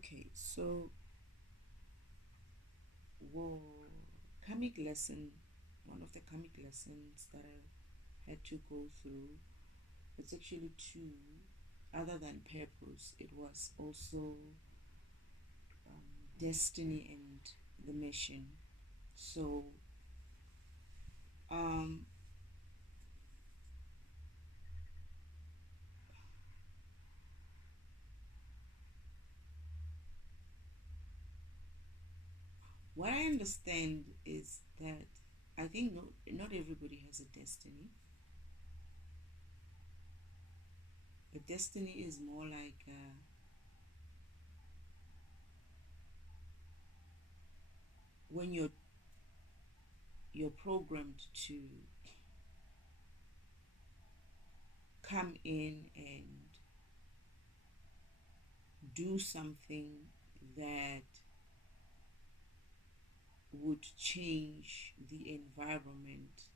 Okay, so well, karmic lesson, one of the karmic lessons that I had to go through, it's actually two. Other than purpose, it was also destiny and the mission. So, um, what I understand is that I think not everybody has a destiny. A destiny is more like when you're programmed to come in and do something that would change the environment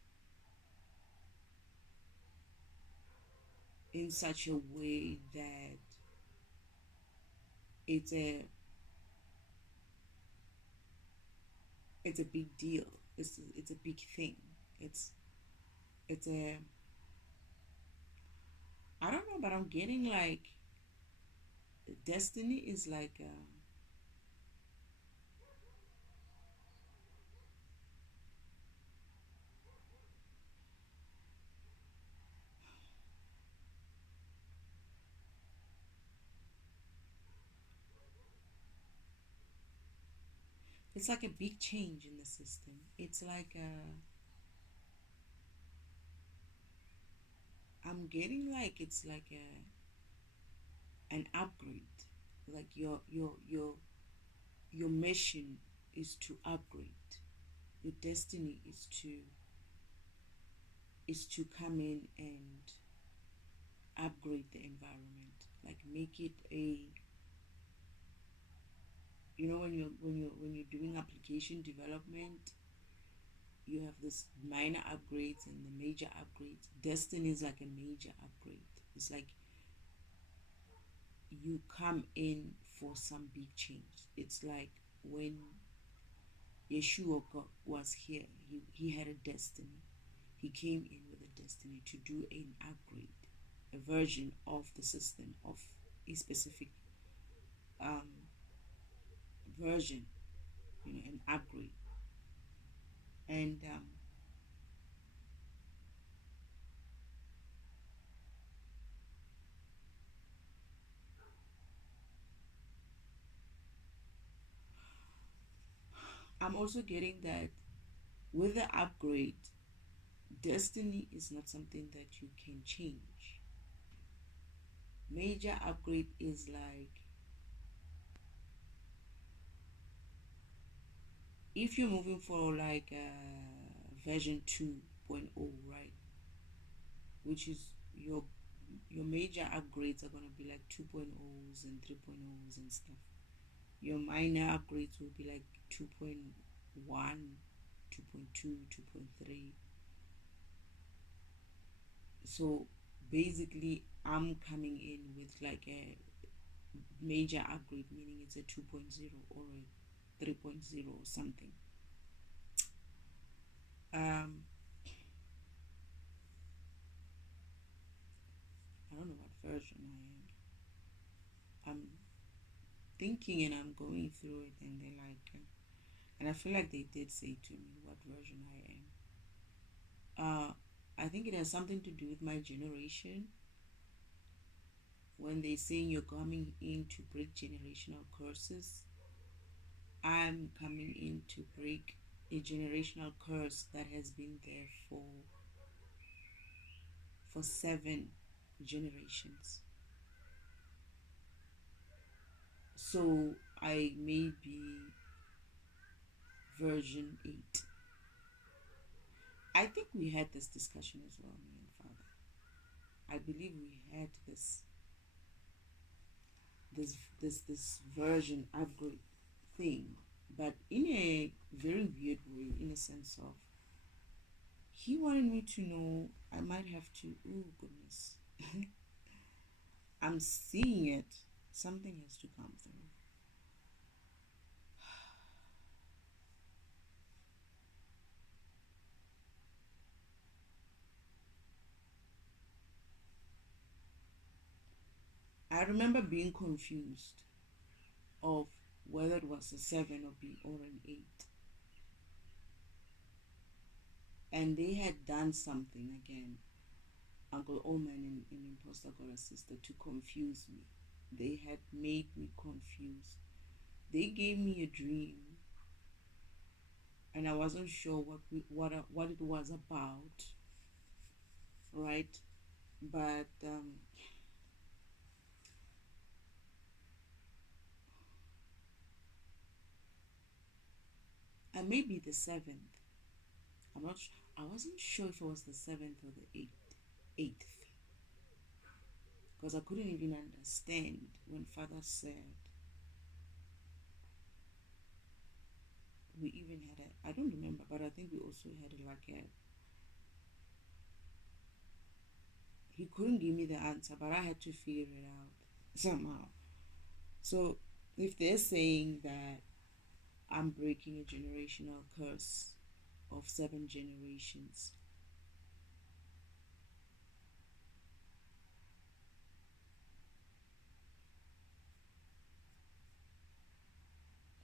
in such a way that it's a it's a big deal. It's a big thing. It's a I don't know, but I'm getting like destiny is like it's like a big change in the system. It's like I'm getting like it's like an upgrade. Like your mission is to upgrade. Your destiny is to come in and upgrade the environment, like make it a when you're doing application development, you have this minor upgrades and the major upgrades. Destiny is like a major upgrade. It's like you come in for some big change. It's like when Yeshua was here, he had a destiny. He came in with a destiny to do an upgrade, a version of the system, of a specific um, version, an upgrade. And I'm also getting that with the upgrade, destiny is not something that you can change. Major upgrade is like if you're moving for like version 2.0, right? Which is your major upgrades are going to be like 2.0s and 3.0s and stuff. Your minor upgrades will be like 2.1, 2.2, 2.3. So basically, I'm coming in with like a major upgrade, meaning it's a 2.0 or a 3.0 or something. Um, I don't know what version I am. I'm thinking and I'm going through it, and they're like, and I feel like they did say to me what version I am. I think it has something to do with my generation. When they say you're coming in to break generational curses, I'm coming in to break a generational curse that has been there for 7 generations. So I may be version 8. I think we had this discussion as well, me and Father. I believe we had this version upgrade thing, but in a very weird way, in a sense of he wanted me to know I might have to. Oh goodness, I'm seeing it. Something has to come through. I remember being confused of whether it was a 7 or an 8. And they had done something again, Uncle Oman and Imposter God Assisted, to confuse me. They had made me confused. They gave me a dream, and I wasn't sure what it was about, right? But I may be the 7th. I'm not. I wasn't sure if it was the 7th or the 8th, because I couldn't even understand when Father said we even had I don't remember, but I think we also had he couldn't give me the answer, but I had to figure it out somehow. So if they're saying that I'm breaking a generational curse of 7 generations,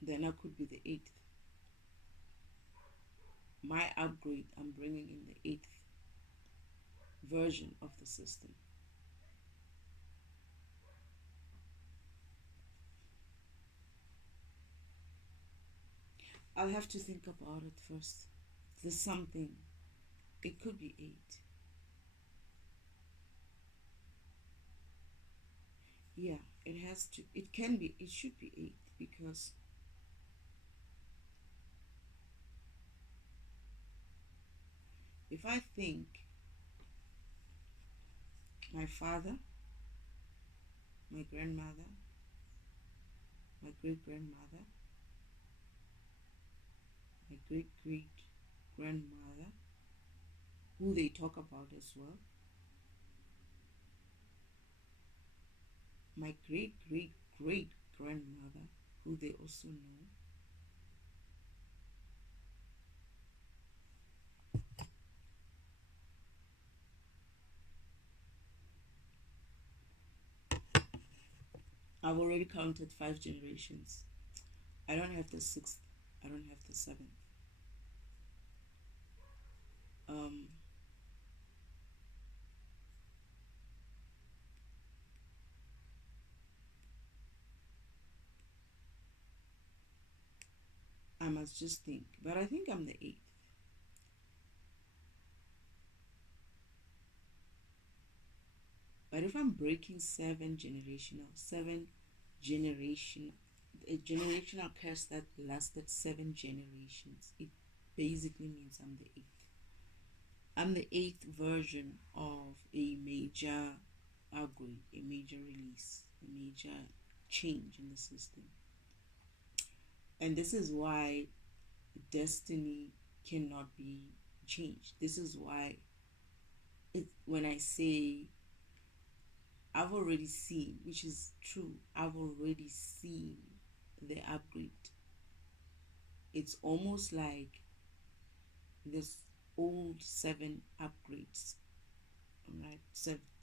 then I could be the 8th. My upgrade, I'm bringing in the 8th version of the system. I'll have to think about it first. There's something. It could be 8. Yeah, it has to. It can be. It should be 8, because if I think my father, my grandmother, my great grandmother, my great great grandmother, who they talk about as well, my great great great grandmother, who they also know, I've already counted 5 generations. I don't have the 6th. I don't have the 7th. Um, I must just think, but I think I'm the 8th. But if I'm breaking 7 generation, a generational curse that lasted 7 generations, it basically means I'm the 8th. I'm the 8th version of a major upgrade, a major release, a major change in the system. And this is why destiny cannot be changed. This is why when I say I've already seen, which is true, I've already seen the upgrade. It's almost like this old 7 upgrades, right?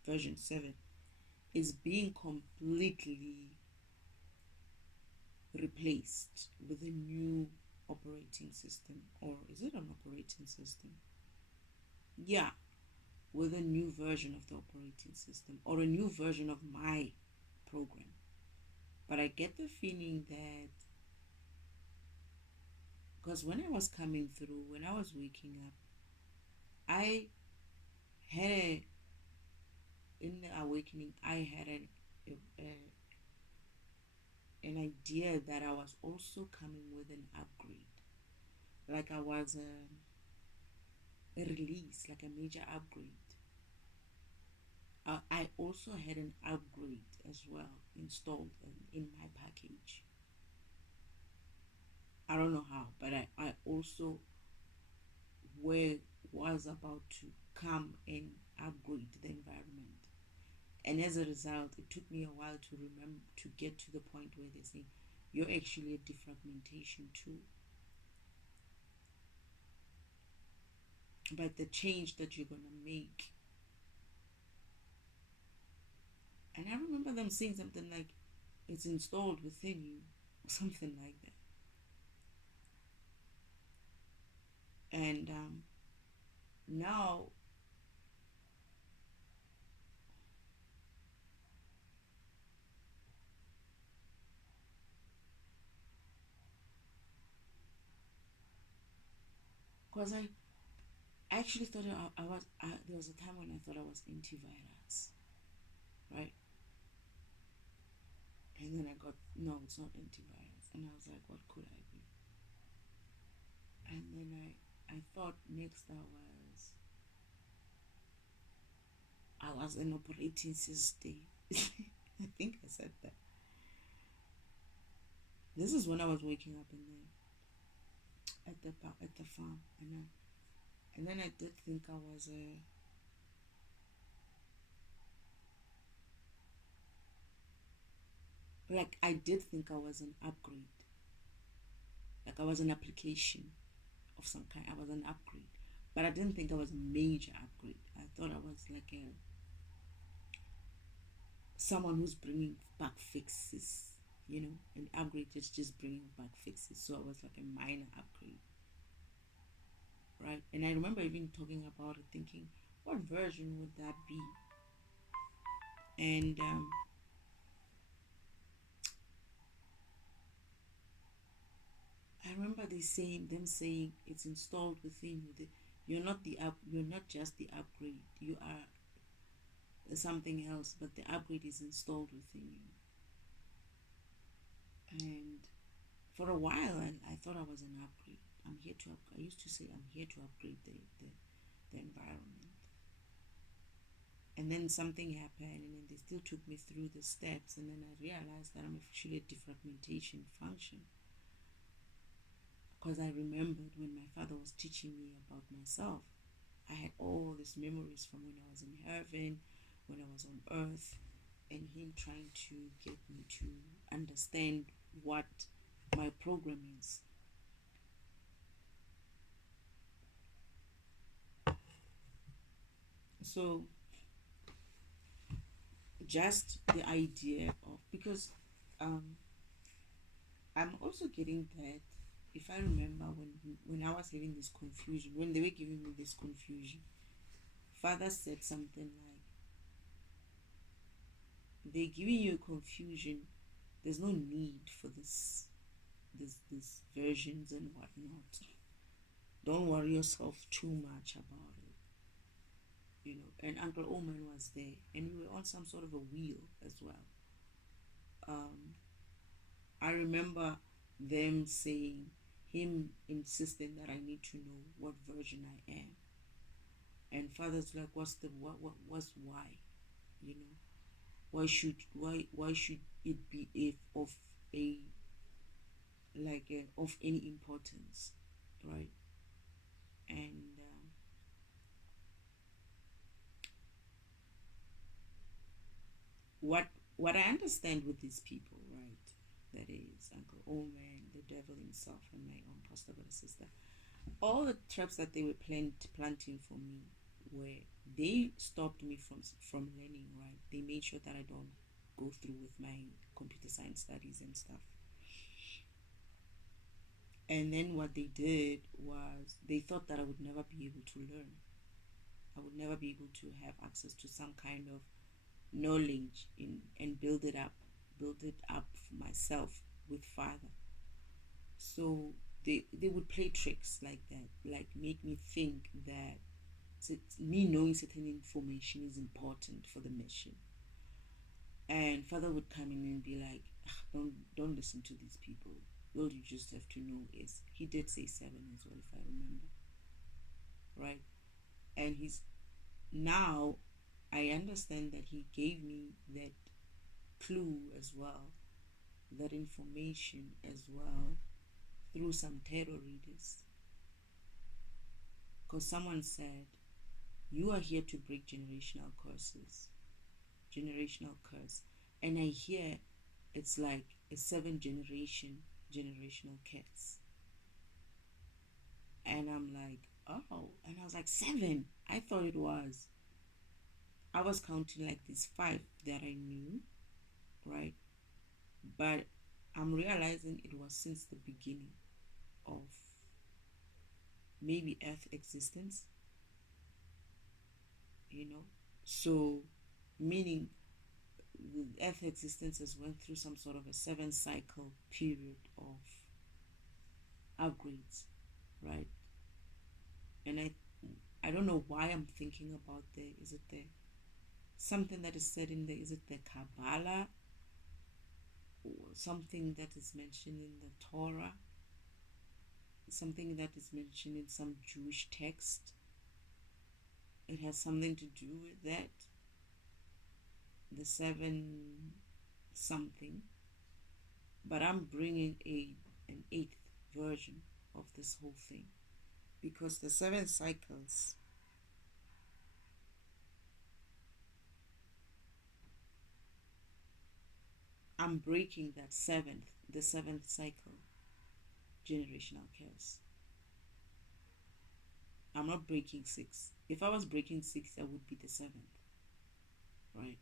Version 7 is being completely replaced with a new operating system. Or is it an operating system? Yeah, with a new version of the operating system, or a new version of my program. But I get the feeling that, because when I was coming through, when I was waking up, I had in the awakening, I had an idea that I was also coming with an upgrade. Like I was a release, like a major upgrade. I also had an upgrade as well installed in my package. I don't know how, but I also was about to come and upgrade the environment. And as a result, it took me a while to remember, to get to the point where they say you're actually a defragmentation too. But the change that you're gonna make And I remember them saying something like, it's installed within you, or something like that. And now, because I actually thought there was a time when I thought I was antivirus, right? And then I got, no, it's not antivirus. And I was like, what could I be? And then I thought next I was an operating system. I think I said that. This is when I was waking up in the at the farm, and then I did think I was I did think I was an upgrade, like I was an application of some kind. I was an upgrade, but I didn't think I was a major upgrade. I thought I was like someone who's bringing back fixes, an upgrade is just bringing back fixes. So I was like a minor upgrade, right? And I remember even talking about it, thinking, what version would that be? And I remember them saying it's installed within you. You're not you're not just the upgrade. You are something else, but the upgrade is installed within you. And for a while, I thought I was an upgrade. I used to say I'm here to upgrade the environment. And then something happened, and then they still took me through the steps, and then I realized that I'm actually a defragmentation function. Because I remembered when my father was teaching me about myself, I had all these memories from when I was in heaven, when I was on earth, and him trying to get me to understand what my program is. So just the idea of, because I'm also getting that, if I remember when I was having this confusion, when they were giving me this confusion, Father said something like, they're giving you confusion, there's no need for this versions and whatnot. Don't worry yourself too much about it. And Uncle Oman was there, and we were on some sort of a wheel as well. I remember them saying, him insisting that I need to know what version I am. And Father's like, what's why? Why should it be of any importance, right? And what I understand with these people, right? That is Uncle Oman, the devil himself, and my own pastor brother sister. All the traps that they were planting for me, where they stopped me from learning, right? They made sure that I don't go through with my computer science studies and stuff. And then what they did was they thought that I would never be able to learn. I would never be able to have access to some kind of knowledge and build it up for myself with Father. So they would play tricks like that, like make me think that me knowing certain information is important for the mission. And Father would come in and be like, don't listen to these people. All you just have to know is, he did say 7 as well, if I remember, right? And now I understand that he gave me that clue as well, that information as well, through some tarot readers. Because someone said, you are here to break generational curse. And I hear it's like a 7 generational curse. And I'm like, oh. And I was like, 7? I thought I was counting like these 5 that I knew, right? But I'm realizing it was since the beginning of maybe Earth existence, So, meaning the Earth existence has went through some sort of a 7-cycle period of upgrades, right? And I don't know why I'm thinking about is it something that is said in is it the Kabbalah or something that is mentioned in the Torah, something that is mentioned in some Jewish text. It has something to do with that, the 7 something, but I'm bringing an 8th version of this whole thing, because the 7 cycles I'm breaking the 7th cycle, generational curse. I'm not breaking 6. If I was breaking 6, that would be the 7th, right?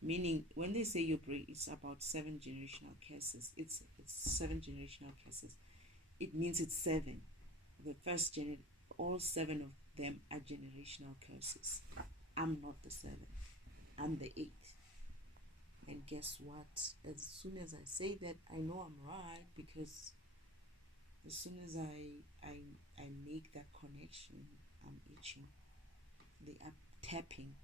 Meaning, when they say you break, it's about 7 generational curses. It's 7 generational curses. It means it's 7. The first all 7 of them are generational curses. I'm not the 7th. I'm the 8th. And guess what? As soon as I say that, I know I'm right, because as soon as I make that connection, I'm itching. They are tapping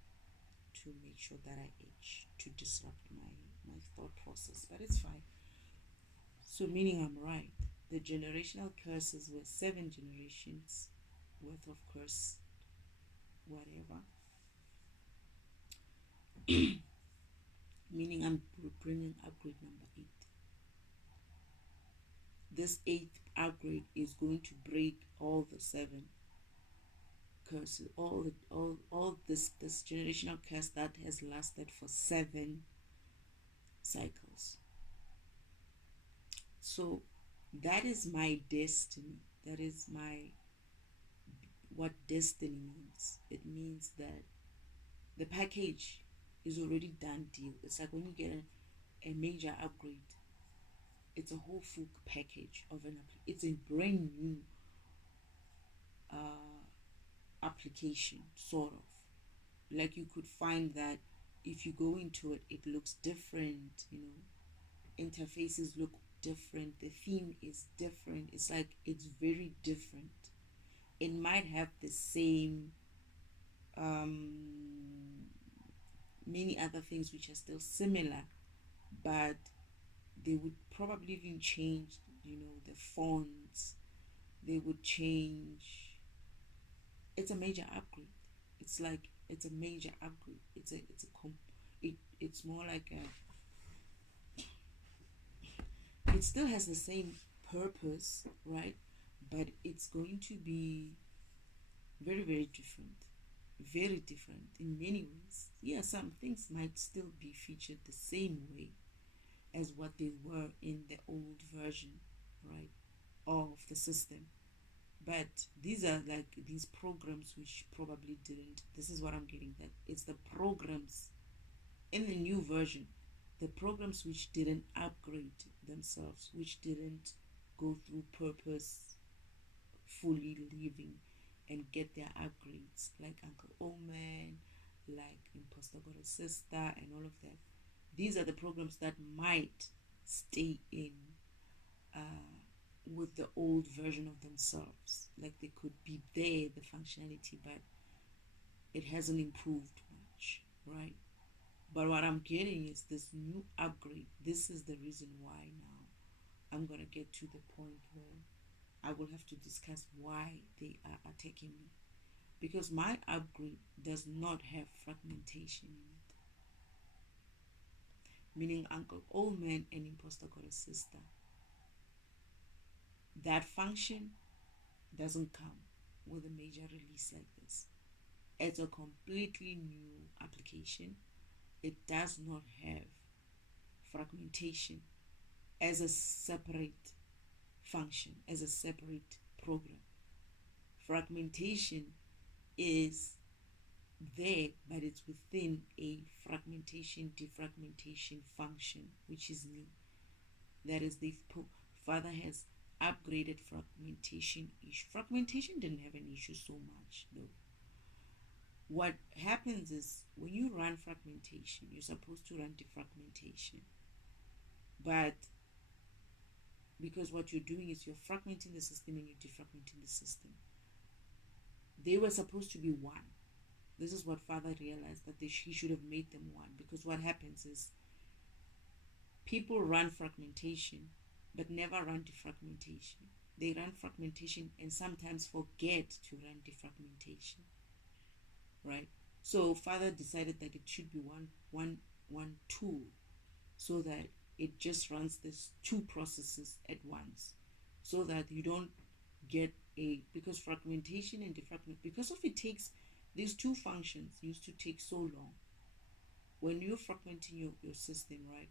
to make sure that I itch, to disrupt my thought process. But it's fine. So meaning I'm right. The generational curses were 7 generations worth of curse, whatever. Meaning I'm bringing upgrade number 8. This 8th upgrade is going to break all the 7 curses, all this generational curse that has lasted for 7 cycles. So that is my destiny. That is what destiny means. It means that the package is already done deal. It's like when you get a major upgrade, it's a whole full package of it's a brand new application, sort of. Like you could find that if you go into it, it looks different, interfaces look different, the theme is different. It's like it's very different. It might have the same many other things which are still similar, but they would probably even change, the fonts. They would change. It's a major upgrade. It's like it's a major upgrade. It's more like it still has the same purpose, right? But it's going to be very, very different. Very different in many ways. Yeah, some things might still be featured the same way as what they were in the old version, right, of the system. But these are like these programs which probably didn't. This is what I'm getting, that it's the programs in the new version, the programs which didn't upgrade themselves, which didn't go through purpose, fully living and get their upgrades, like Uncle Omen, like Imposter Got a Sister, and all of that. These are the programs that might stay in with the old version of themselves. Like they could be there, the functionality, but it hasn't improved much, right? But what I'm getting is this new upgrade. This is the reason why now I'm going to get to the point where I will have to discuss why they are attacking me. Because my upgrade does not have fragmentation in it. Meaning Uncle Old Man and Imposter Got a Sister. That function doesn't come with a major release like this. It's a completely new application. It does not have fragmentation as a separate function, as a separate program. Fragmentation is there, but it's within a fragmentation, defragmentation function, which is me. That is, Father has upgraded fragmentation issue. Fragmentation didn't have an issue so much, though. What happens is when you run fragmentation, you're supposed to run defragmentation. But because what you're doing is you're fragmenting the system and you're defragmenting the system. They were supposed to be one. This is what Father realized, that he should have made them one. Because what happens is people run fragmentation but never run defragmentation. They run fragmentation and sometimes forget to run defragmentation. Right? So Father decided that it should be one tool, so that it just runs these two processes at once, so that you don't get because fragmentation and defragmentation, because of it takes, these two functions used to take so long. When you're fragmenting your system, right,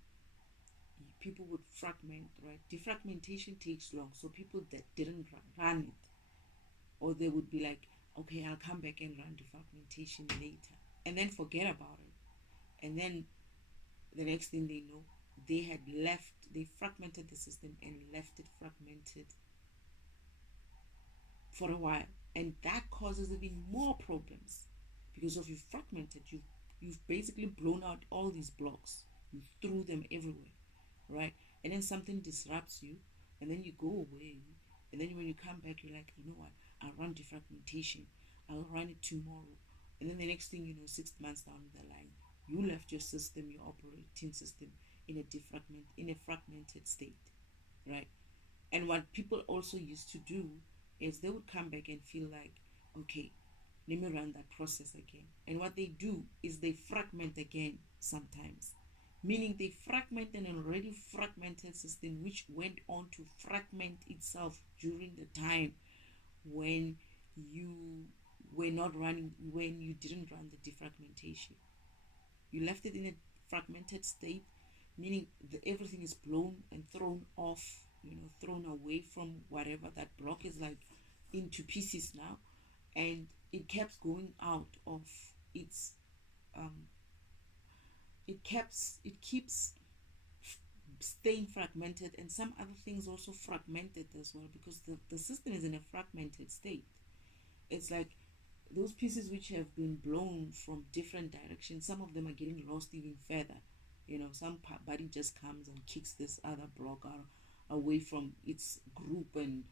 people would fragment, right? Defragmentation takes long, so people that didn't run it, or they would be like, okay, I'll come back and run defragmentation later, and then forget about it. And then the next thing they know, they fragmented the system and left it fragmented for a while. And that causes even more problems, because if you fragmented, you've basically blown out all these blocks. You threw them everywhere, right? And then something disrupts you, and then you go away. And then when you come back, you're like, you know what? I'll run defragmentation. I'll run it tomorrow. And then the next thing you know, 6 months down the line, you left your system, your operating system, in a fragmented state, right? And what people also used to do is they would come back and feel like, okay, let me run that process again. And what they do is they fragment again sometimes, meaning they fragment an already fragmented system, which went on to fragment itself during the time when you were not running, when you didn't run the defragmentation. You left it in a fragmented state, meaning everything is blown and thrown off, thrown away from whatever that block is, like into pieces now, and it kept going out of its it keeps staying fragmented, and some other things also fragmented as well, because the system is in a fragmented state. It's like those pieces which have been blown from different directions, some of them are getting lost even further. Somebody just comes and kicks this other block out away from its group, and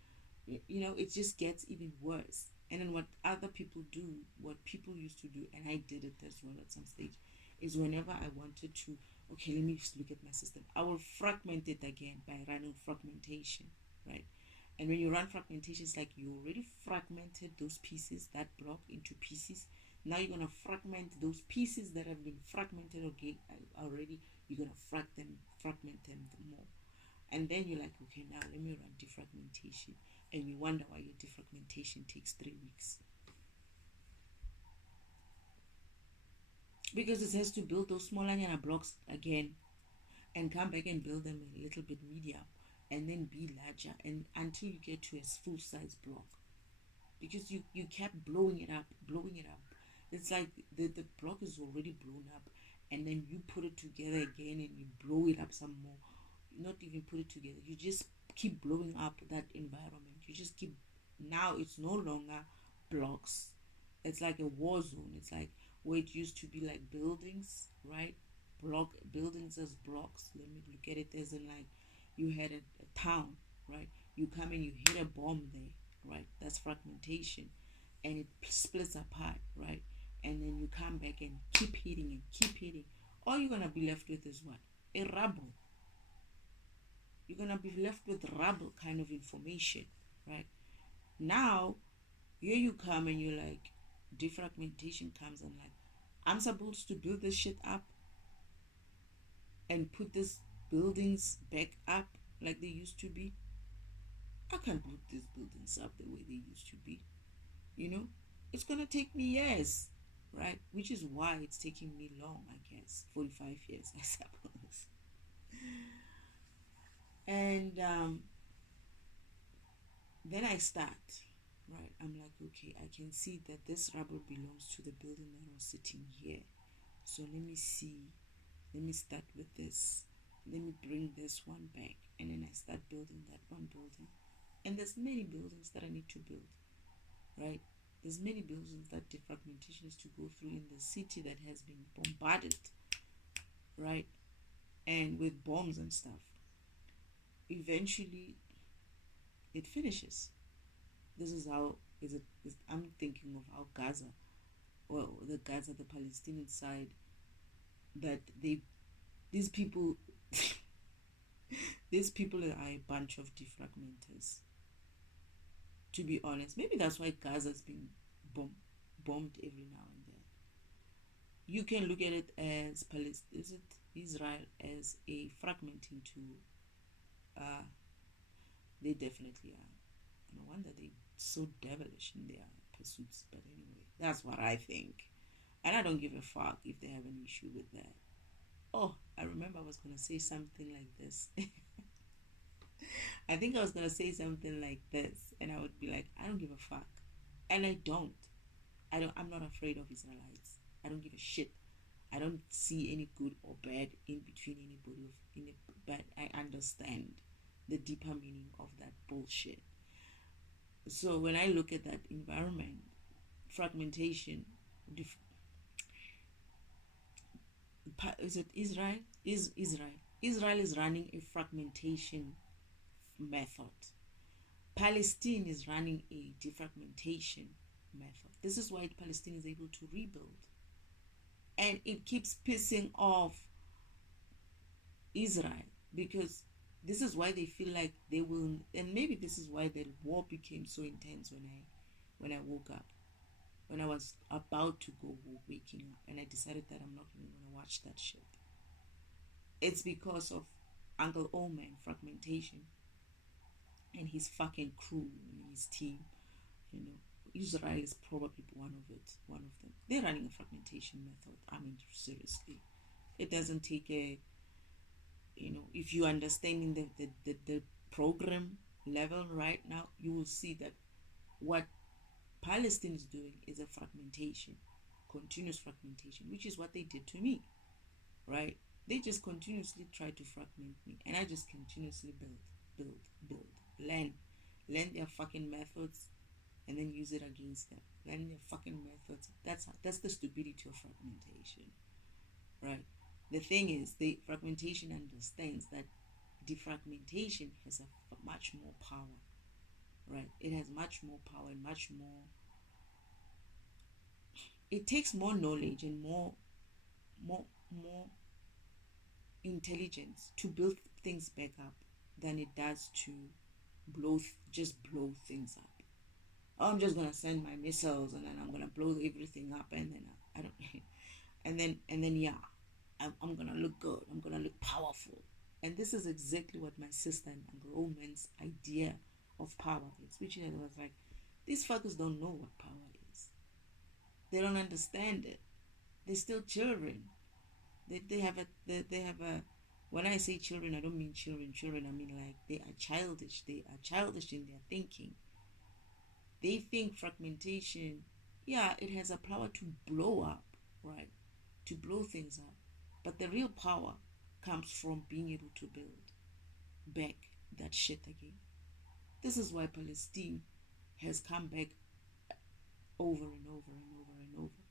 it just gets even worse. And then what other people do, what people used to do, and I did it as well at some stage, is whenever I wanted to, okay, let me look at my system, I will fragment it again by running fragmentation, right? And when you run fragmentation, it's like you already fragmented those pieces, that block, into pieces. Now you're going to fragment those pieces that have been fragmented already. You're going to fragment them more. And then you're like, okay, now let me run defragmentation. And you wonder why your defragmentation takes 3 weeks. Because it has to build those smaller blocks again, and come back and build them a little bit medium, and then be larger, and until you get to a full-size block. Because you kept blowing it up. It's like the block is already blown up, and then you put it together again and you blow it up some more. Not even put it together, you just keep blowing up that environment. You just keep, now it's no longer blocks. It's like a war zone. It's like where it used to be like buildings, right? Buildings as blocks. Let me look at it as in, like, you had a town, right? You come and you hit a bomb there, right? That's fragmentation, and it splits apart, right? And then you come back and keep hitting. All you're gonna be left with is what? A rubble. You're gonna be left with rubble kind of information, right? Now, here you come and you're like, defragmentation comes and like, I'm supposed to build this shit up and put these buildings back up like they used to be. I can't put these buildings up the way they used to be. It's gonna take me years, right? Which is why it's taking me long, I guess. 45 years, I suppose. And then I start. right? I'm like, okay, I can see that this rubble belongs to the building that was sitting here. So let me see. Let me start with this. Let me bring this one back. And then I start building that one building. And there's many buildings that I need to build, right? There's many buildings that defragmentation is to go through in the city that has been bombarded, right? And with bombs and stuff. Eventually, it finishes. This is how is it? I'm thinking of how Gaza, well, the Gaza, the Palestinian side, that these people, these people are a bunch of defragmenters. To be honest, maybe that's why Gaza's been bombed every now and then. You can look at it as Israel as a fragment into. They definitely are. No wonder they're so devilish in their pursuits. But anyway, that's what I think. And I don't give a fuck if they have an issue with that. Oh, I remember I was going to say something like this. I think I was going to say something like this. And I would be like, I don't give a fuck. And I don't. I'm not afraid of Israelites. I don't give a shit. I don't see any good or bad in between anybody. But I understand the deeper meaning of that bullshit. So when I look at that environment, fragmentation, is it Israel? Is Israel? Israel is running a fragmentation method. Palestine is running a defragmentation method. This is why Palestine is able to rebuild. And it keeps pissing off Israel because this is why they feel like they will, and maybe this is why the war became so intense when I woke up, when I was about to go waking up, and I decided that I'm not even gonna watch that shit. It's because of Uncle Oman fragmentation and his fucking crew and his team. You know, Israel is probably one of them. They're running a fragmentation method. I mean, seriously, it doesn't take a, if you understand in the program level right now, you will see that what Palestine is doing is a fragmentation, continuous fragmentation, which is what they did to me, right? They just continuously try to fragment me, and I just continuously build, learn their fucking methods, and then use it against them. Learn their fucking methods. That's the stupidity of fragmentation, right? The thing is, the fragmentation understands that defragmentation has a much more power, right? It has much more power and much more. It takes more knowledge and more intelligence to build things back up than it does to just blow things up. Oh, I'm just gonna send my missiles and then I'm gonna blow everything up and then I don't and then yeah, I'm gonna look good. I'm gonna look powerful. And this is exactly what my sister and Uncle Oman's idea of power is, which was like, these fuckers don't know what power is. They don't understand it. They're still children. They have a when I say children, I don't mean children, I mean like they are childish. They are childish in their thinking. They think fragmentation, yeah, it has a power to blow up, right? To blow things up. But the real power comes from being able to build back that shit again. This is why Palestine has come back over and over and over and over.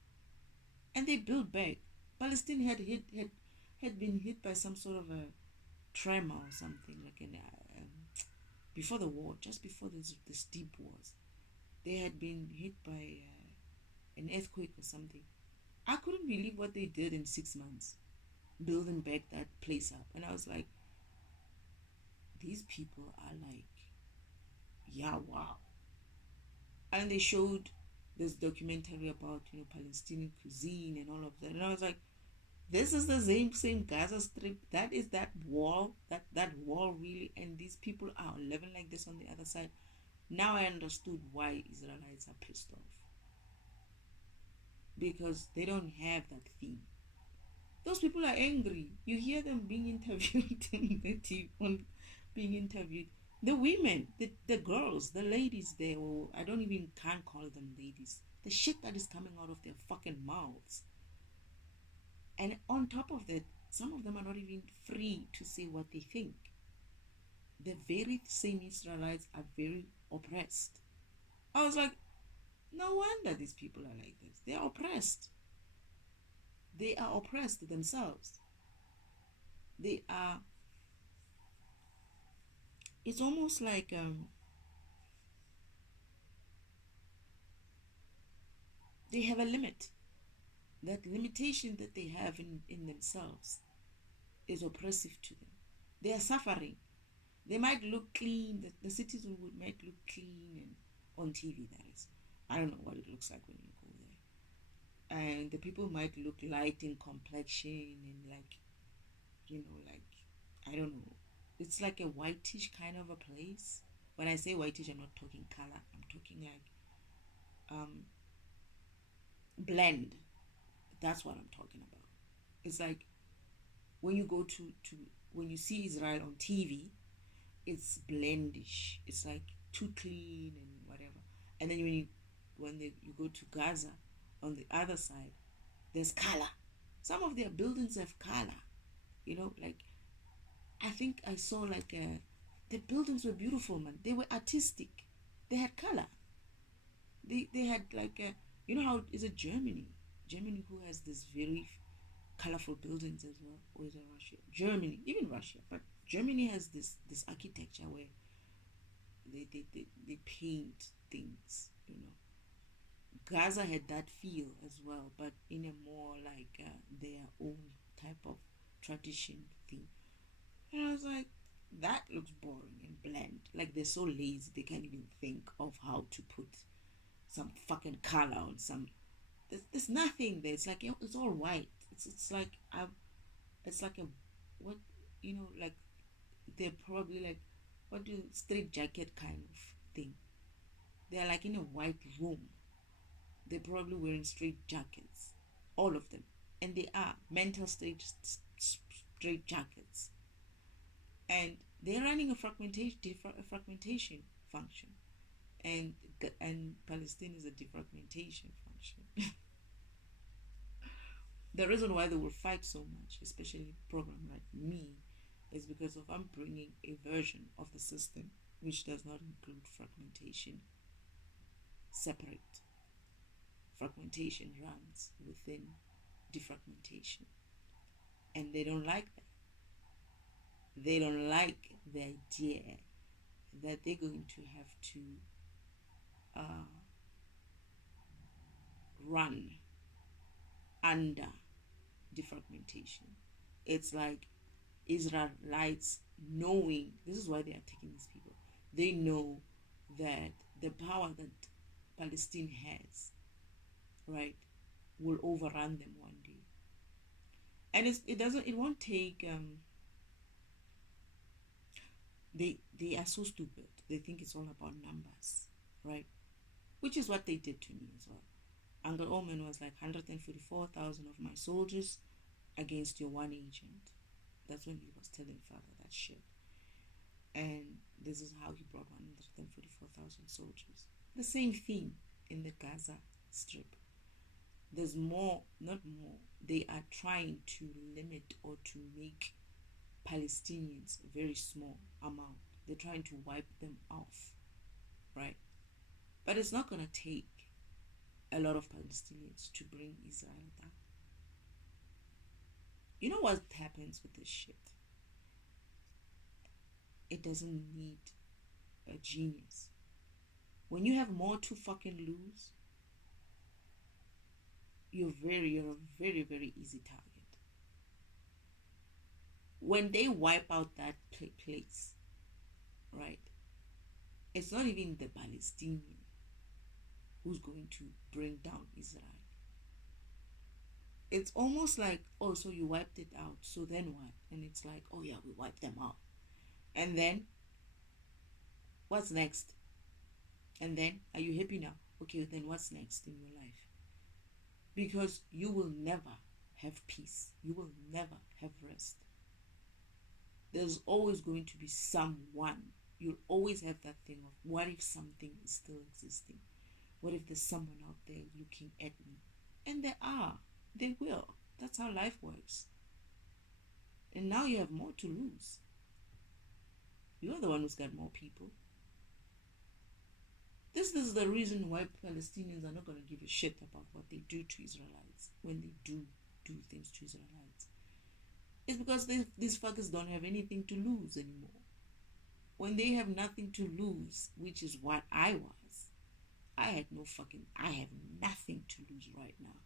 And they built back. Palestine had been hit by some sort of a tremor or something, like before the war, just before this deep wars. They had been hit by an earthquake or something. I couldn't believe what they did in 6 months, building back that place up. And I was like, these people are like, yeah, wow. And they showed this documentary about, Palestinian cuisine and all of that. And I was like, this is the same Gaza Strip. That is that wall, that wall really. And these people are living like this on the other side. Now I understood why Israelites are pissed off. Because they don't have that theme. Those people are angry. You hear them being interviewed in the TV, being interviewed. The women, the girls, the ladies there, or I don't even can't call them ladies. The shit that is coming out of their fucking mouths. And on top of that, some of them are not even free to say what they think. The very same Israelites are very oppressed. I was like, no wonder these people are like this. They are oppressed. They are oppressed themselves. They are, it's almost like they have a limit. That limitation that they have in themselves is oppressive to them. They are suffering. They might look clean, the cities might look clean and on TV, that is. I don't know what it looks like when you go there. And the people might look light in complexion and like, like, I don't know. It's like a whitish kind of a place. When I say whitish, I'm not talking color. I'm talking like blend. That's what I'm talking about. It's like when you go to when you see Israel on TV, it's blendish. It's like too clean and whatever. And then you go to Gaza, on the other side, there's color. Some of their buildings have color. Like I think I saw like the buildings were beautiful, man. They were artistic. They had color. They had like how is it Germany? Germany who has this very colorful buildings as well, or is it Russia? Germany, even Russia, but Germany has this architecture where they paint things. Gaza had that feel as well, but in a more like their own type of tradition thing. And I was like, that looks boring and bland. Like they're so lazy they can't even think of how to put some fucking color on some. There's nothing there. It's like it's all white. It's like it's like a what like they're probably like what do straight jacket kind of thing. They're like in a white room. They're probably wearing straight jackets, all of them, and they are mental straight jackets, and they're running a fragmentation function, and Palestine is a defragmentation function. The reason why they will fight so much, especially a program like me, is because of I'm bringing a version of the system which does not include fragmentation separate. Fragmentation runs within defragmentation, and they don't like that. They don't like the idea that they're going to have to run under defragmentation. It's like Israelites knowing this is why they are taking these people. They know that the power that Palestine has, right, will overrun them one day. And it won't take they are so stupid. They think it's all about numbers, right? Which is what they did to me as well. Uncle Omen was like 144,000 of my soldiers against your one agent. That's when he was telling Father that shit. And this is how he brought 144,000 soldiers. The same thing in the Gaza Strip. There's more, not more. They are trying to limit or to make Palestinians a very small amount. They're trying to wipe them off, right? But it's not going to take a lot of Palestinians to bring Israel down. You know what happens with this shit? It doesn't need a genius. When you have more to fucking lose, you're a very, very easy target. When they wipe out that place, right? It's not even the Palestinian who's going to bring down Israel. It's almost like, oh, so you wiped it out, so then what? And it's like, oh yeah, we wiped them out. And then, what's next? And then, are you happy now? Okay, then what's next in your life? Because you will never have peace. You will never have rest. There's always going to be someone You'll always have that thing of, what if something is still existing? What if there's someone out there looking at me? And they will. That's how life works. And now you have more to lose. You're the one who's got more people. This is the reason why Palestinians are not going to give a shit about what they do to Israelites when they do things to Israelites. It's because these fuckers don't have anything to lose anymore. When they have nothing to lose, which is what I was, I have nothing to lose right now.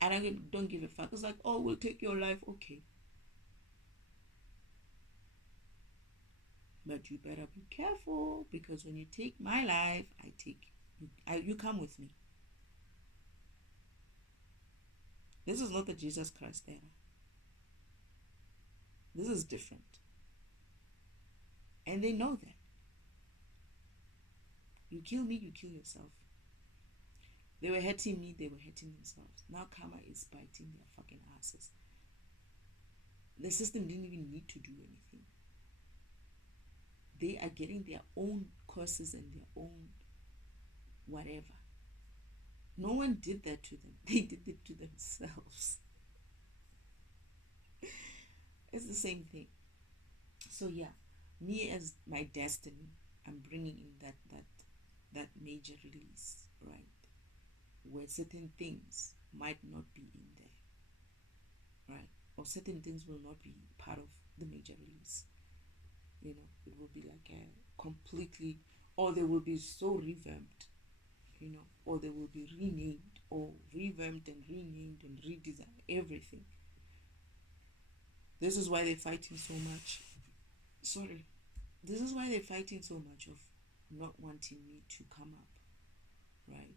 And I don't give a fuck. It's like, oh, we'll take your life. Okay. But you better be careful, because when you take my life, you come with me. This is not the Jesus Christ era. This is different. And they know that. You kill me, you kill yourself. They were hurting me, they were hurting themselves. Now karma is biting their fucking asses. The system didn't even need to do anything. They are getting their own curses and their own whatever. No one did that to them. They did it to themselves. It's the same thing. So yeah, me as my destiny, I'm bringing in that major release, right? Where certain things might not be in there, right? Or certain things will not be part of the major release. You know, it will be like a completely, or they will be so revamped, you know, or they will be renamed, or revamped and renamed and redesigned, everything. This is why they're fighting so much. Sorry. This is why they're fighting so much of not wanting me to come up, right?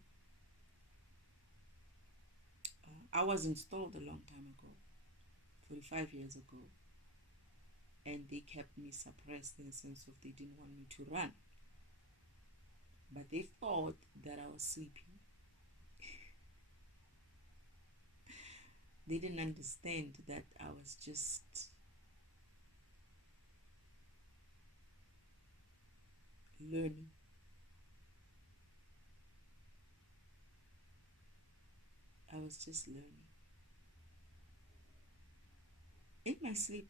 I was installed a long time ago, 45 years ago, and they kept me suppressed in the sense of they didn't want me to run. But they thought that I was sleeping. They didn't understand that I was just learning. I was just learning. In my sleep,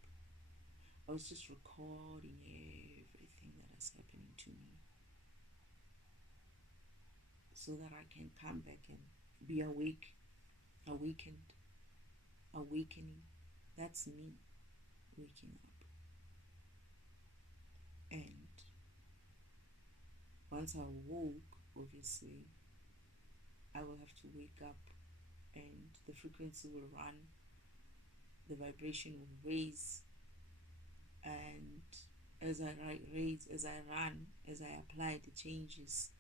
I was just recording everything that is happening to me, so that I can come back and be awakening. That's me waking up. And once I woke, obviously, I will have to wake up, and the frequency will run, the vibration will raise, and as I raise, as I run, as I apply the changes,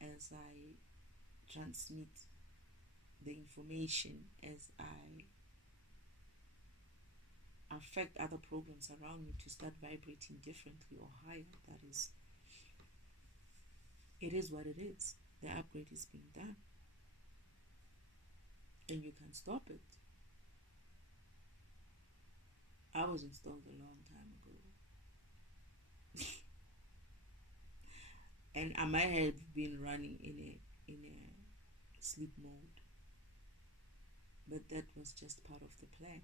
as I transmit the information, as I affect other programs around me to start vibrating differently or higher, it is what it is. The upgrade is being done, and you can stop it. I was installed a long time ago. And I might have been running in a sleep mode, but that was just part of the plan.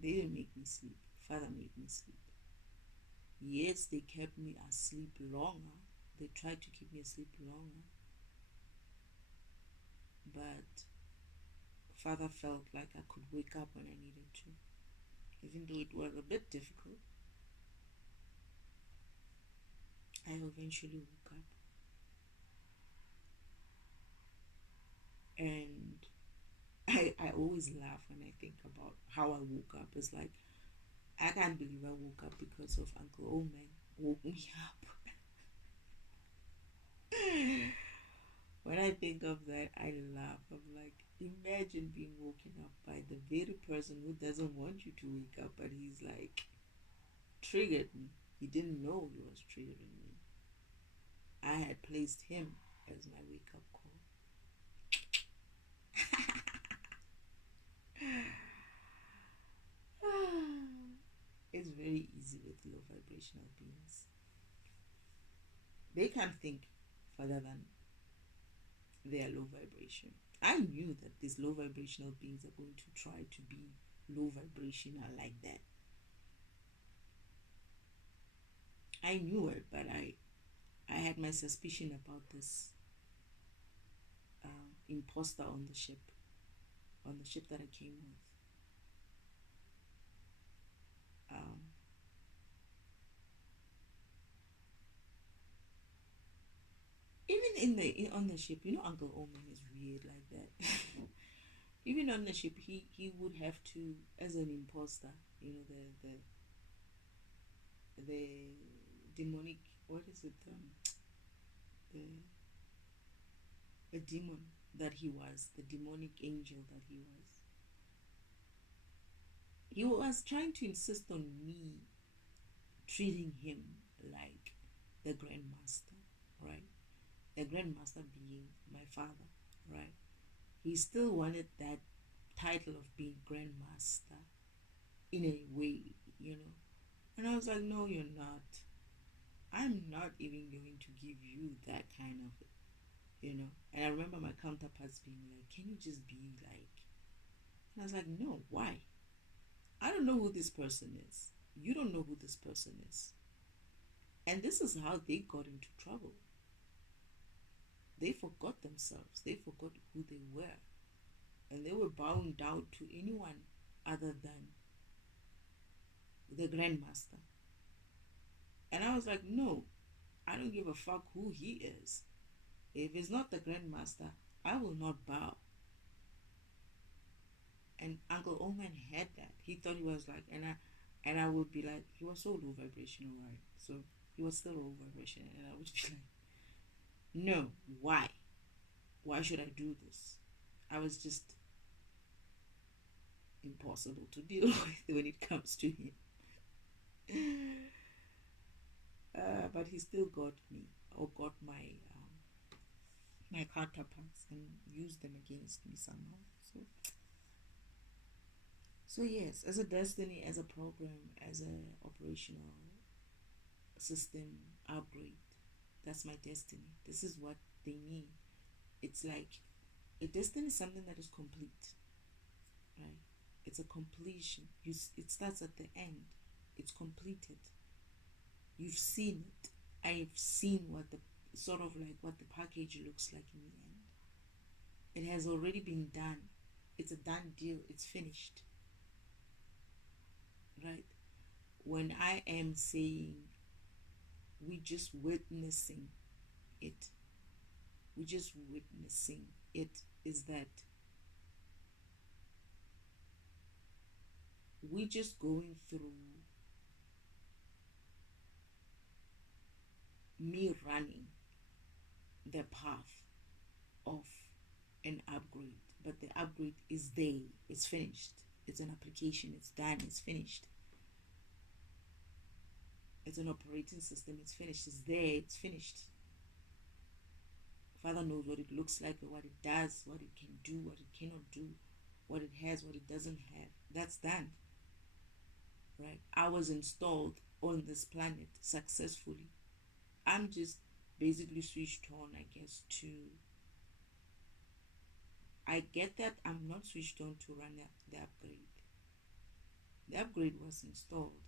They didn't make me sleep. Father made me sleep. Yes, they kept me asleep longer. They tried to keep me asleep longer, but Father felt like I could wake up when I needed to, even though it was a bit difficult. I eventually woke up, and I always laugh when I think about how I woke up. It's like, I can't believe I woke up because of Uncle Oman woke me up. When I think of that, I laugh. I'm like, imagine being woken up by the very person who doesn't want you to wake up, but he's like, triggered me. He didn't know he was triggering me. I had placed him as my wake-up call. It's very very easy with low vibrational beings. They can't think further than their low vibration. I knew that these low vibrational beings are going to try to be low vibrational like that. I knew it, but I had my suspicion about this imposter on the ship that I came with. Even on the ship, Uncle Omen is weird like that. Even on the ship, he would have to, as an imposter, the demonic, what is it, the demon that he was, the demonic angel that he was trying to insist on me treating him like the grandmaster, right? The grandmaster being my father, right? He still wanted that title of being grandmaster in a way, and I was like, no, you're not. I'm not even going to give you that kind of, and I remember my counterparts being like, can you just be like, and I was like, no, why? I don't know who this person is. You don't know who this person is. And this is how they got into trouble. They forgot themselves. They forgot who they were. And they were bowing down to anyone other than the grandmaster. And I was like, no, I don't give a fuck who he is. If it's not the grandmaster, I will not bow. And Uncle Oman had that. He thought he was like, and I would be like, he was so low vibrational, right? So he was still low vibrational, and I would be like, no, why? Why should I do this? I was just impossible to deal with when it comes to him. But he still got me, or got my counterparts, and used them against me somehow. So yes, as a destiny, as a program, as a operational system upgrade, that's my destiny. This is what they mean. It's like a destiny is something that is complete, right? It's a completion. It starts at the end. It's completed. You've seen it. I've seen what the package looks like in the end. It has already been done. It's a done deal. It's finished. Right? When I am saying we're just witnessing it, is that we're just going through me running the path of an upgrade. But the upgrade is there. It's finished. It's an application. It's done. It's finished. It's an operating system. It's finished. It's there. It's finished. Father knows what it looks like, what it does, what it can do, what it cannot do, what it has, what it doesn't have. That's done. Right? I was installed on this planet successfully. I'm just basically switched on, I guess, I get that I'm not switched on to run the upgrade. The upgrade was installed,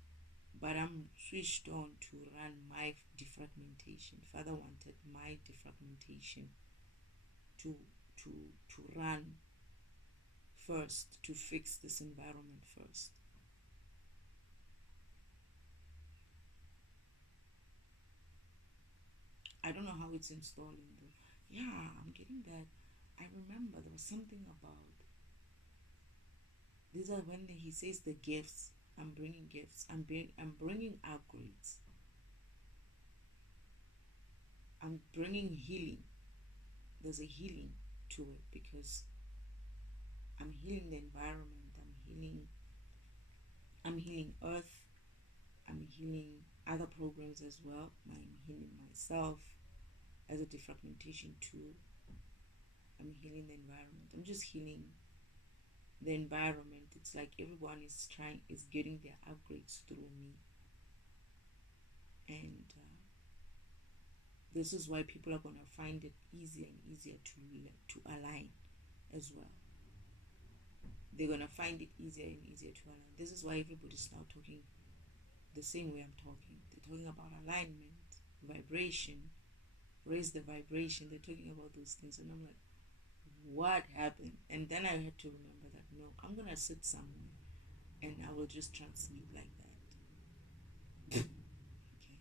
but I'm switched on to run my defragmentation. Father wanted my defragmentation to run first, to fix this environment first. I don't know how it's installing though. Yeah, I'm getting that. I remember there was something about, these are when he says the gifts. I'm bringing gifts. I'm bringing upgrades. I'm bringing healing. There's a healing to it because I'm healing the environment. I'm healing Earth. I'm healing other programs as well. I'm healing myself as a defragmentation tool. I'm healing the environment. I'm just healing the environment. It's like everyone is getting their upgrades through me. This is why people are going to find it easier and easier to align as well. They're going to find it easier and easier to align. This is why everybody's now talking the same way I'm talking. They're talking about alignment, vibration, raise the vibration. They're talking about those things. And I'm like, what happened? And then I had to remember that, no, I'm going to sit somewhere and I will just transmit like that. Okay.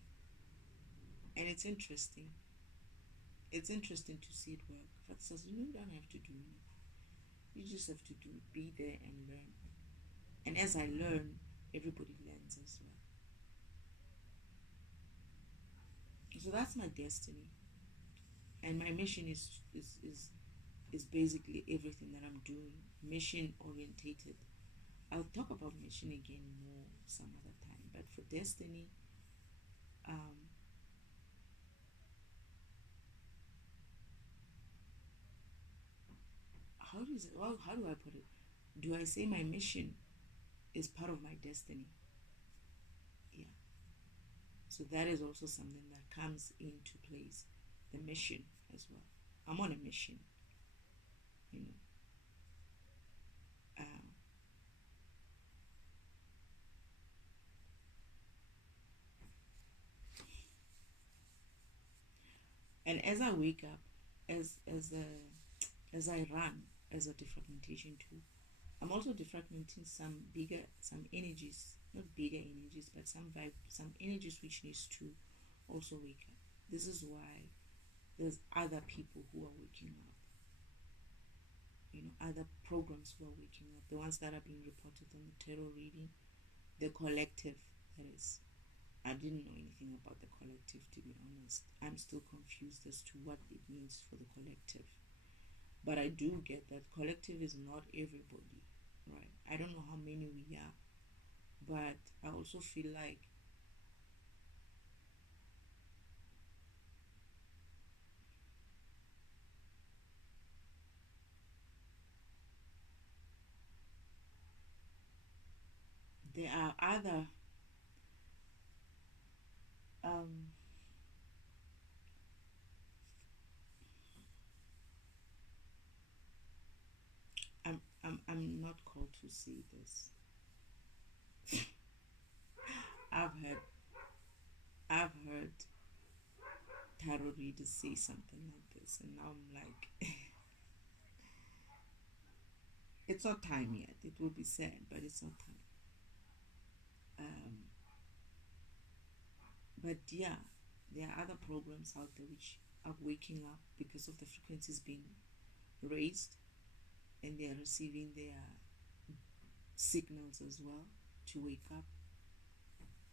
And it's interesting. It's interesting to see it work. Fat says, you don't have to do anything. You just have to be there and learn. And as I learn, everybody learns as well. So that's my destiny. And my mission is basically everything that I'm doing, mission orientated. I'll talk about mission again more some other time, but for destiny, how do I put it? Do I say my mission is part of my destiny? Yeah. So that is also something that comes into place, the mission as well. I'm on a mission, you know. And as I wake up, as I run as a defragmentation tool, I'm also defragmenting some energies, not bigger energies, but some energies which needs to also wake up. This is why there's other people who are waking up. You know, other programs who are waking up. The ones that are being reported on the tarot reading, the collective, that is. I didn't know anything about the collective, to be honest. I'm still confused as to what it means for the collective. But I do get that collective is not everybody, right? I don't know how many we are, but I also feel like there are other I'm not called to say this. I've heard tarot readers say something like this, and now I'm like, it's not time yet. It will be said, but it's not time. But yeah, there are other programs out there which are waking up because of the frequencies being raised, and they are receiving their signals as well to wake up.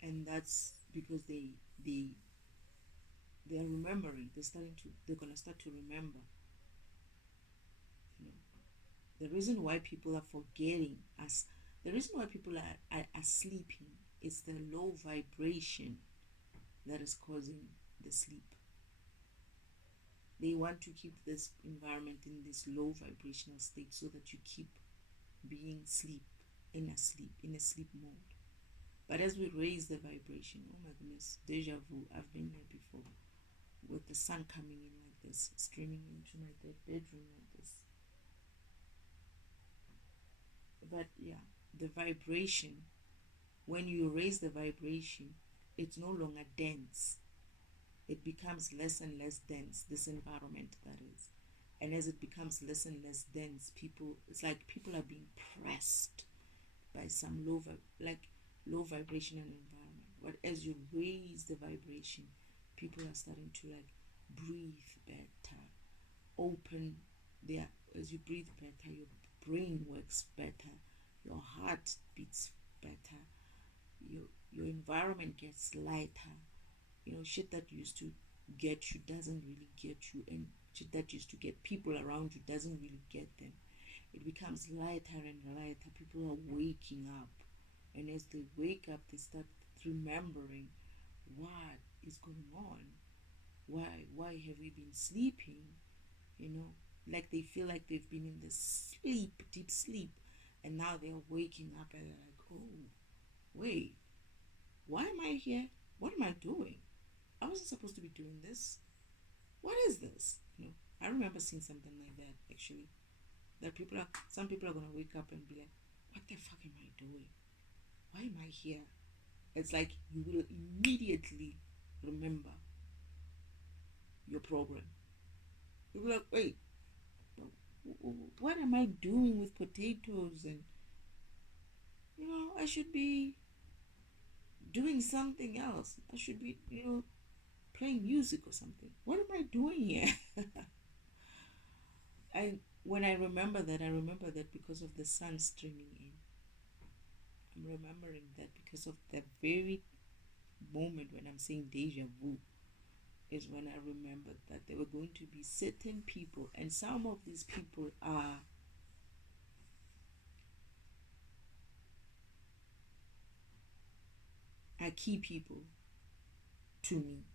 And that's because they're remembering. They're gonna start to remember. You know, the reason why people are forgetting us, the reason why people are sleeping is the low vibration that is causing the sleep. They want to keep this environment in this low vibrational state so that you keep being in a sleep mode. But as we raise the vibration, oh my goodness, deja vu, I've been here before, with the sun coming in like this, streaming into my bedroom like this. But yeah, the vibration, when you raise the vibration, it's no longer dense. It becomes less and less dense, this environment, that is. And as it becomes less and less dense, it's like people are being pressed by some low vibrational environment. But as you raise the vibration, people are starting to like breathe better, as you breathe better, your brain works better, your heart beats better, your environment gets lighter. You know, shit that used to get you doesn't really get you, and shit that used to get people around you doesn't really get them. It becomes lighter and lighter. People are waking up, and as they wake up, they start remembering what is going on. Why have we been sleeping? You know, like they feel like they've been in this deep sleep, and now they're waking up and they're like, oh, wait, why am I here? What am I doing? I wasn't supposed to be doing this. what is this? I remember seeing something like that actually. That some people are gonna wake up and be like, what the fuck am I doing? Why am I here? It's like you will immediately remember your program. You'll be like, wait, what am I doing with potatoes? And I should be doing something else. I should be, playing music or something. What am I doing here? When I remember that because of the sun streaming in. I'm remembering that because of the very moment when I'm saying deja vu is when I remembered that there were going to be certain people, and some of these people are key people to me.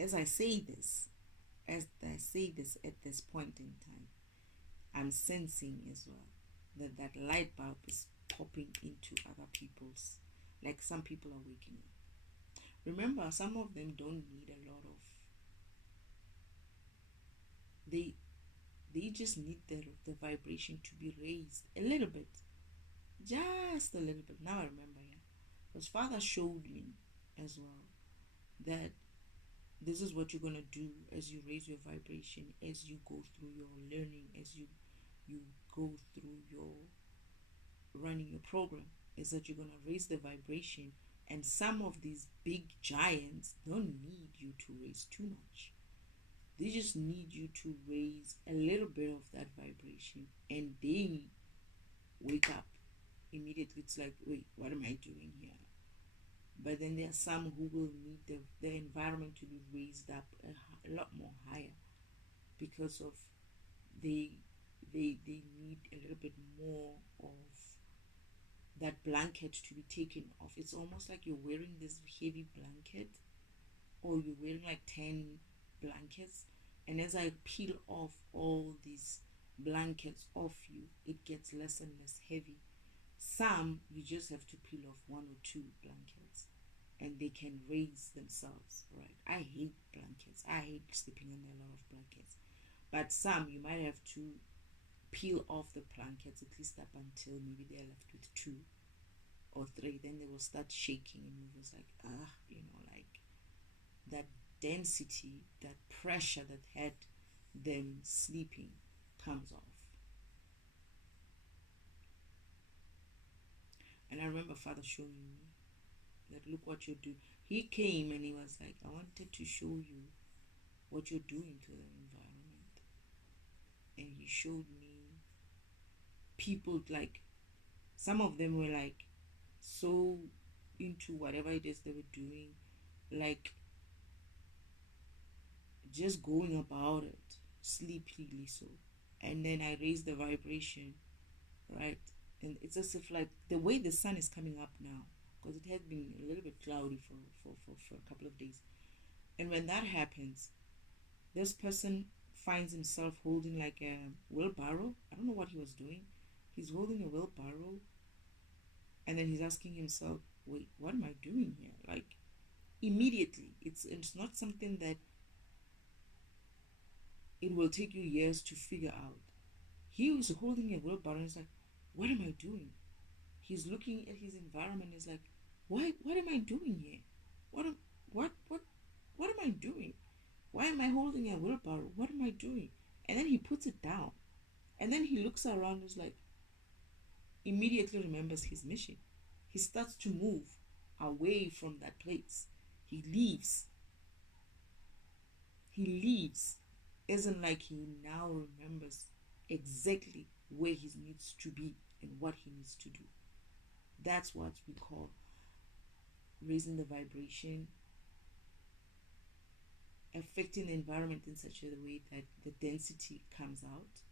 As I say this at this point in time, I'm sensing as well that light bulb is popping into other people's, like some people are waking up. Remember, some of them don't need a lot of, they just need the vibration to be raised a little bit, just a little bit. Now I remember, because Father showed me as well that this is what you're going to do as you raise your vibration, as you go through your learning, as you go through your running your program, is that you're going to raise the vibration. And some of these big giants don't need you to raise too much. They just need you to raise a little bit of that vibration, and they wake up immediately. It's like, wait, what am I doing here? But then there are some who will need the environment to be raised up a lot more higher, because of they need a little bit more of that blanket to be taken off. It's almost like you're wearing this heavy blanket, or you're wearing like 10 blankets, and as I peel off all these blankets off you, it gets less and less heavy. Some you just have to peel off 1 or 2 blankets and they can raise themselves, right? I hate blankets. I hate sleeping on a lot of blankets. But some you might have to peel off the blankets, at least up until maybe they're left with 2 or 3. Then they will start shaking and it was like, like that density, that pressure that had them sleeping comes off. And I remember Father showing me that, look what you do. He came and he was like, I wanted to show you what you're doing to the environment. And he showed me people, like some of them were like so into whatever it is they were doing, like just going about it sleepily so. And then I raised the vibration, right? And it's as if like the way the sun is coming up now, because it had been a little bit cloudy for a couple of days. And when that happens, this person finds himself holding like a wheelbarrow. I don't know what he was doing. He's holding a wheelbarrow, and then he's asking himself, wait, what am I doing here? Like immediately, it's not something that it will take you years to figure out. He was holding a wheelbarrow and he's like, what am I doing? He's looking at his environment and is like, what am I doing here? What am I doing? Why am I holding a wheelbarrow? What am I doing? And then he puts it down. And then he looks around and is like, immediately remembers his mission. He starts to move away from that place. He leaves. Isn't like he now remembers exactly where he needs to be and what he needs to do. That's what we call raising the vibration, affecting the environment in such a way that the density comes out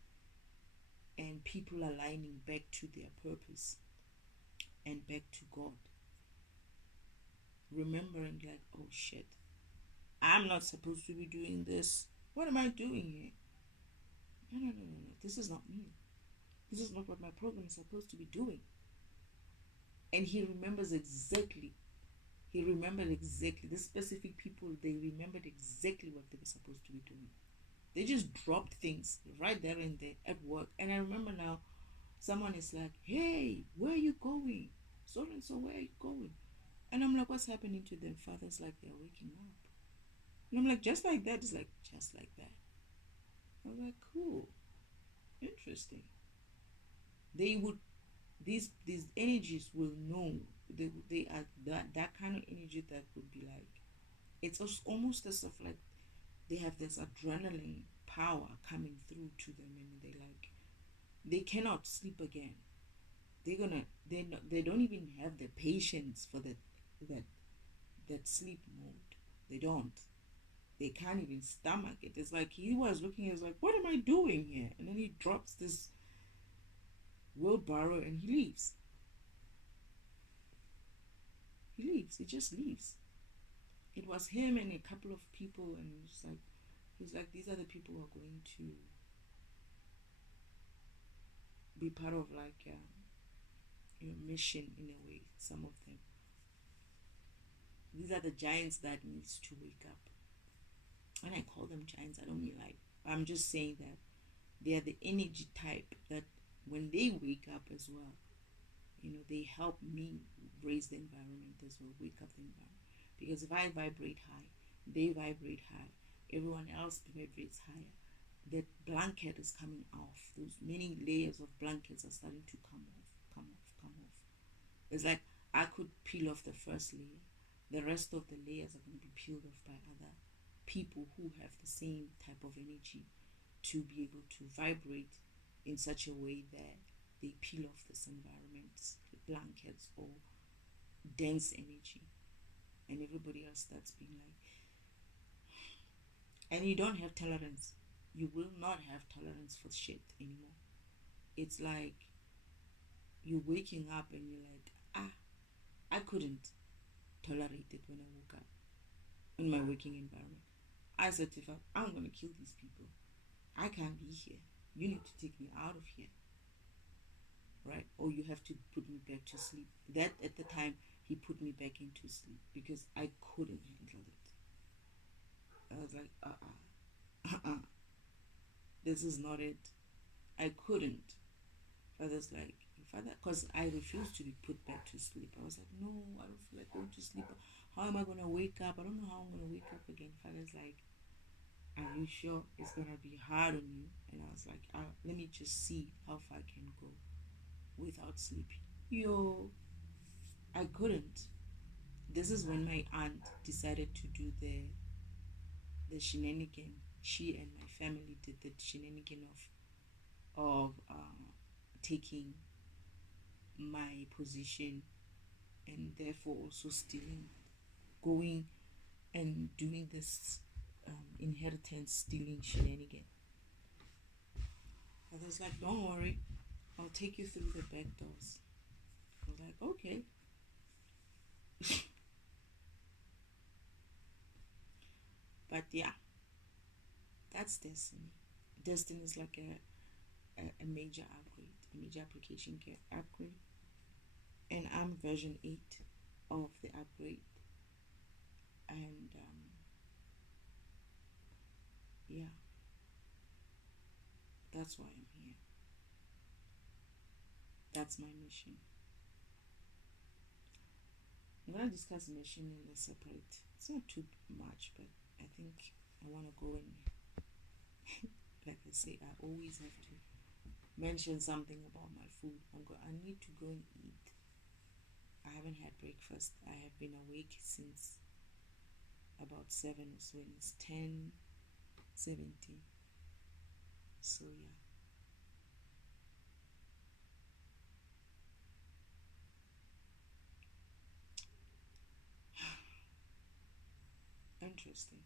and people aligning back to their purpose and back to God. Remembering like, oh shit, I'm not supposed to be doing this. What am I doing here? No. This is not me. This is not what my program is supposed to be doing. And he remembers exactly He remembered exactly, the specific people, they remembered exactly what they were supposed to be doing. They just dropped things right there and there at work. And I remember now, someone is like, hey, where are you going? So and so, where are you going? And I'm like, what's happening to them? Father's like, they're waking up. And I'm like, just like that? It's like, just like that. I was like, cool. Interesting. They would, these energies will know. They are that kind of energy that would be like, it's almost as if like they have this adrenaline power coming through to them, and they like, they cannot sleep again. They don't even have the patience for that that sleep mode. They don't. They can't even stomach it. It's like he was looking, he was like, what am I doing here? And then he drops this wheelbarrow and he leaves. He leaves. He just leaves. It was him and a couple of people, and he's like, these are the people who are going to be part of like your mission in a way. Some of them. These are the giants that needs to wake up. And I call them giants, I don't mean like, I'm just saying that they are the energy type that when they wake up as well, they help me raise the environment as well, wake up the environment. Because if I vibrate high, they vibrate high, everyone else vibrates higher. That blanket is coming off. Those many layers of blankets are starting to come off, come off, come off. It's like I could peel off the first layer. The rest of the layers are going to be peeled off by other people who have the same type of energy to be able to vibrate in such a way that they peel off this environment, blankets or dense energy, and everybody else starts being like, and you don't have tolerance. You will not have tolerance for shit anymore. It's like you're waking up and you're like, I couldn't tolerate it when I woke up in my waking environment. I said to myself, I'm going to kill these people. I can't be here. You need to take me out of here. Right? Or you have to put me back to sleep. That at the time, he put me back into sleep because I couldn't handle it. I was like, this is not it. I couldn't. Father's like, Father, because I refused to be put back to sleep. I was like, no, I don't feel like going to sleep. How am I going to wake up? I don't know how I'm going to wake up again. Father's like, are you sure it's going to be hard on you? And I was like, let me just see how far I can go without sleeping. I couldn't. This is when my aunt decided to do the shenanigan. She and my family did the shenanigan of taking my position, and therefore also stealing, going and doing this inheritance stealing shenanigan. I was like, don't worry, I'll take you through the back doors. I was like, okay. But yeah, that's destiny. Destiny is like a major upgrade, a major application upgrade. And I'm version 8 of the upgrade. And yeah, that's why I'm here. That's my mission. I'm going to discuss mission in a separate. It's not too much, but I think I want to go and, like I say, I always have to mention something about my food. I need to go and eat. I haven't had breakfast. I have been awake since about 7 or so, and it's 10:70. So yeah. Interesting.